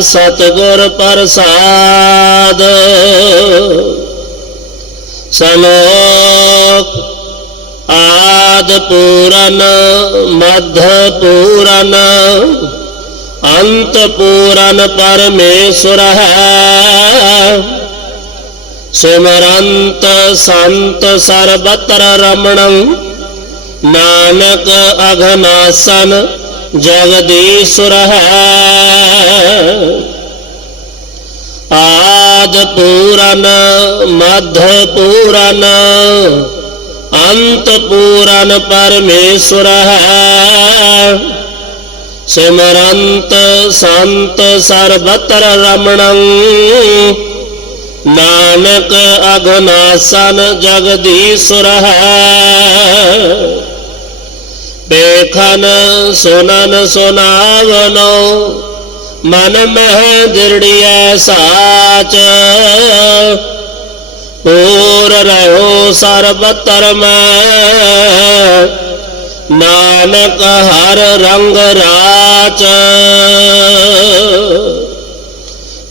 ਸਤਿਗੁਰ ਪ੍ਰਸਾਦ। ਸਲੋਕ, ਆਦ ਪੂਰਨ, ਮਧ ਪੂਰਨ, ਅੰਤ ਪੂਰਨ ਪਰਮੇਸ਼ਰ ਹੈ। ਸਿਮਰੰਤ ਸੰਤ ਸਰਬਤਰ ਰਮਣੰ, ਨਾਨਕ ਅਘਨਾਸਨ ਜਗਦੀਸ਼ੁਰ ਹੈ ਆਦ ਪੂਰਨ, ਮਧ ਪੂਰਨ, ਅੰਤ ਪੂਰਨ ਪਰਮੇਸ਼ਰ ਹੈ। ਸਿਮਰੰਤ ਸੰਤ ਸਰਬਤਰ ਰਮਣੰ। ਨਾਨਕ ਅਗਨਾਸਨ ਜਗਦੀਸ਼ੁਰ ਹੈ ਦੇਖਨ ਸੁਨਨ ਸੁਨਾਵਨੋ, ਮਨ ਮਹਿ ਦਿਰੜੀਐ ਸਾਚ। ਪੂਰ ਰਹੋ ਸਰਬਤਰ ਮੈਂ, ਨਾਨਕ ਹਰ ਰੰਗ ਰਾਚ।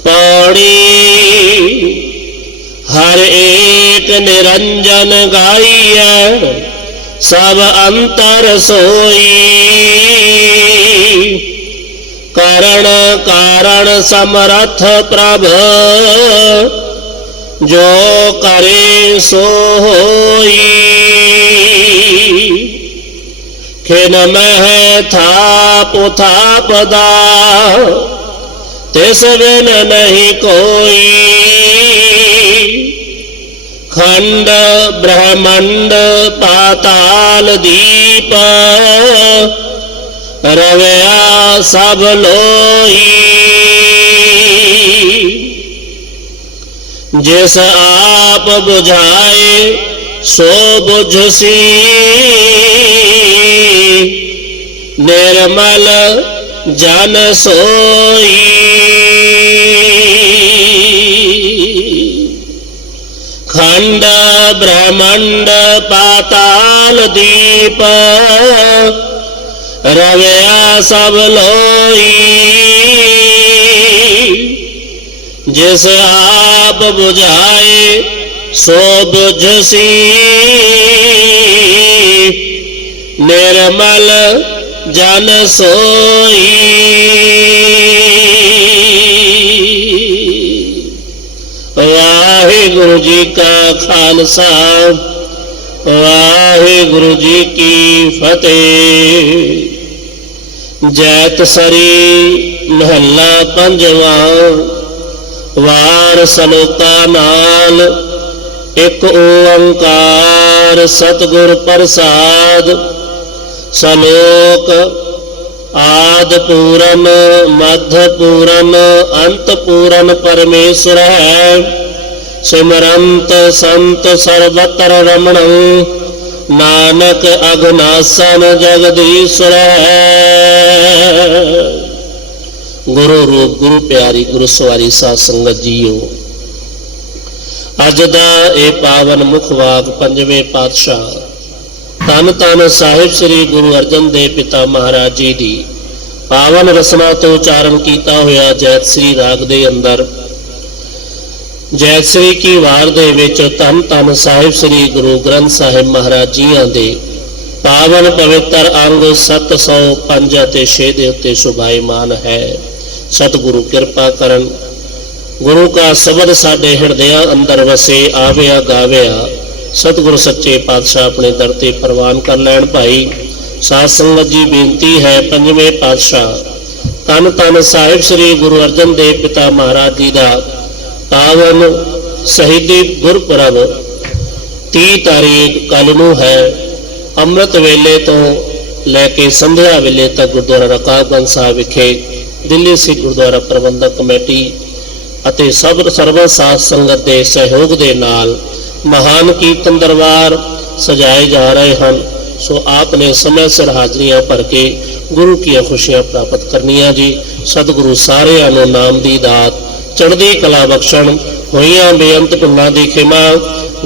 ਪੌੜੀ ਹਰ ਏਕ ਨਿਰੰਜਨ ਗਾਈਐ सब अंतर सोई। करण कारण समरथ प्रभ। जो करे सो होई। खिन मह था पुथा पदा तिस बिन नहीं कोई। ਖੰਡ ਬ੍ਰਹਮੰਡ ਪਾਤਾਲ ਦੀਪ ਰਵਿਆ ਸਭ ਲੋਈ ਜਿਸ ਆਪ 부ਝਾਏ ਸੋ 부ਝਸੀ ਨਿਰਮਲ ਜਨ ਸੋਈ ਖੰਡ ਬ੍ਰਹਮੰਡ ਪਾਤਾਲ ਦੀਪ ਰਵਿਆ ਸਭ ਲੋਈ ਜਿਸ ਆਪ 부ਝਾਏ ਸੋ 부ਝਸੀ ਨਿਰਮਲ ਵਾਹਿਗੁਰੂ ਜੀ ਕਾ ਖਾਲਸਾ, ਵਾਹਿਗੁਰੂ ਜੀ ਕੀ ਫਤਿਹ। ਜੈਤ ਸਰੀ ਮਹੱਲਾ ਪੰਜਵਾਂ, ਵਾਰ ਸਲੋਕਾ ਨਾਲ ਇੱਕ ਓੰਕਾਰ ਸਤਿਗੁਰ ਪ੍ਰਸਾਦ, ਸਲੋਕ ਆਦ ਪੂਰਨ ਮਧ ਪੂਰਨ ਅੰਤ ਪੂਰਨ ਪਰਮੇਸ਼ਰ ਹੈ। ਸਿਮਰੰਤ ਸੰਤ ਸਰਬਤਰ ਰਮਣੰ, ਨਾਨਕ ਅਗਨਾਸਨ ਜਗਦੀਸ਼ਰ ਗੁਰੂ ਰੂਪ, ਗੁਰੂ ਪਿਆਰੀ, ਗੁਰੂ ਸਵਾਰੀ ਸਾਧ ਸੰਗਤ ਜੀਓ, ਅੱਜ ਦਾ ਇਹ ਪਾਵਨ ਮੁਖ ਵਾਕ ਪੰਜਵੇਂ ਪਾਤਸ਼ਾਹ ਤਨ ਤਨ ਸਾਹਿਬ ਸ੍ਰੀ ਗੁਰੂ ਅਰਜਨ ਦੇਵ ਪਿਤਾ ਮਹਾਰਾਜ ਜੀ ਦੀ ਪਾਵਨ ਰਸਨਾ ਤੋਂ ਉਚਾਰਨ ਕੀਤਾ ਹੋਇਆ ਜੈਤ ਸ੍ਰੀ ਰਾਗ ਦੇ ਅੰਦਰ ਜੈਤ ਸ੍ਰੀ ਕੀ ਵਾਰ ਦੇ ਵਿੱਚ ਧੰਨ ਤਨ ਸਾਹਿਬ ਸ੍ਰੀ ਗੁਰੂ ਗ੍ਰੰਥ ਸਾਹਿਬ ਮਹਾਰਾਜ ਜੀਆਂ ਦੇ ਪਾਵਨ ਪਵਿੱਤਰ ਅੰਗ 705 ਅਤੇ 6 ਦੇ ਉੱਤੇ ਸੁਭਾਈਮਾਨ ਹੈ। ਸਤਿਗੁਰੂ ਕਿਰਪਾ ਕਰਨ। ਗੁਰੂ ਕਾ ਸ਼ਬਦ ਸਾਡੇ ਹਿਰਦਿਆਂ ਅੰਦਰ ਵਸੇ, ਆਵਿਆ, ਗਾਵਿਆ। ਸਤਿਗੁਰ ਸੱਚੇ ਪਾਤਸ਼ਾਹ ਆਪਣੇ ਦਰ ਤੇ ਪ੍ਰਵਾਨ ਕਰ ਲੈਣ ਭਾਈ। ਸਾਧ ਸੰਗਤ ਜੀ, ਬੇਨਤੀ ਹੈ ਪੰਜਵੇਂ ਪਾਤਸ਼ਾਹ, ਤਨ ਤਨ ਸਾਹਿਬ ਸ੍ਰੀ ਗੁਰੂ ਅਰਜਨ ਦੇਵ ਪਿਤਾ ਮਹਾਰਾਜ ਜੀ ਦਾ ਪਾਵਨ ਸ਼ਹੀਦੀ ਗੁਰਪੁਰਬ 30 ਤਾਰੀਖ ਕੱਲ ਨੂੰ ਹੈ, ਅੰਮ੍ਰਿਤ ਵੇਲੇ ਤੋਂ ਲੈ ਕੇ ਸੰਧਿਆ ਵੇਲੇ ਤੱਕ ਗੁਰਦੁਆਰਾ ਰਕਾਬਗੰਜ ਸਾਹਿਬ ਵਿਖੇ ਦਿੱਲੀ ਸਿੱਖ ਗੁਰਦੁਆਰਾ ਪ੍ਰਬੰਧਕ ਕਮੇਟੀ ਅਤੇ ਸਭ ਸਰਵ ਸਾਧ ਸੰਗਤ ਦੇ ਸਹਿਯੋਗ ਦੇ ਨਾਲ ਮਹਾਨ ਕੀਰਤਨ ਦਰਬਾਰ ਸਜਾਏ ਜਾ ਰਹੇ ਹਨ। ਸੋ ਆਪ ਨੇ ਸਮੇਂ ਸਿਰ ਹਾਜ਼ਰੀਆਂ ਭਰ ਕੇ ਗੁਰੂ ਕੀ ਖੁਸ਼ੀਆਂ ਪ੍ਰਾਪਤ ਕਰਨੀਆਂ ਜੀ। ਸਤਿਗੁਰੂ ਸਾਰਿਆਂ ਨੂੰ ਨਾਮ ਦੀ ਦਾਤ ਚੜ੍ਹਦੀ ਕਲਾ ਬਖਸ਼ਣ, ਹੋਈਆਂ ਬੇਅੰਤ ਪੁੰਨਾਂ ਦੀ ਖਿਮਾ,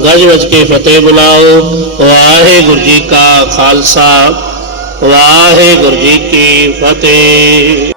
ਗੱਜ ਵੱਜ ਕੇ ਫਤਿਹ ਬੁਲਾਓ। ਵਾਹਿਗੁਰੂ ਜੀ ਕਾ ਖਾਲਸਾ, ਵਾਹਿਗੁਰੂ ਜੀ ਕੀ ਫਤਿਹ।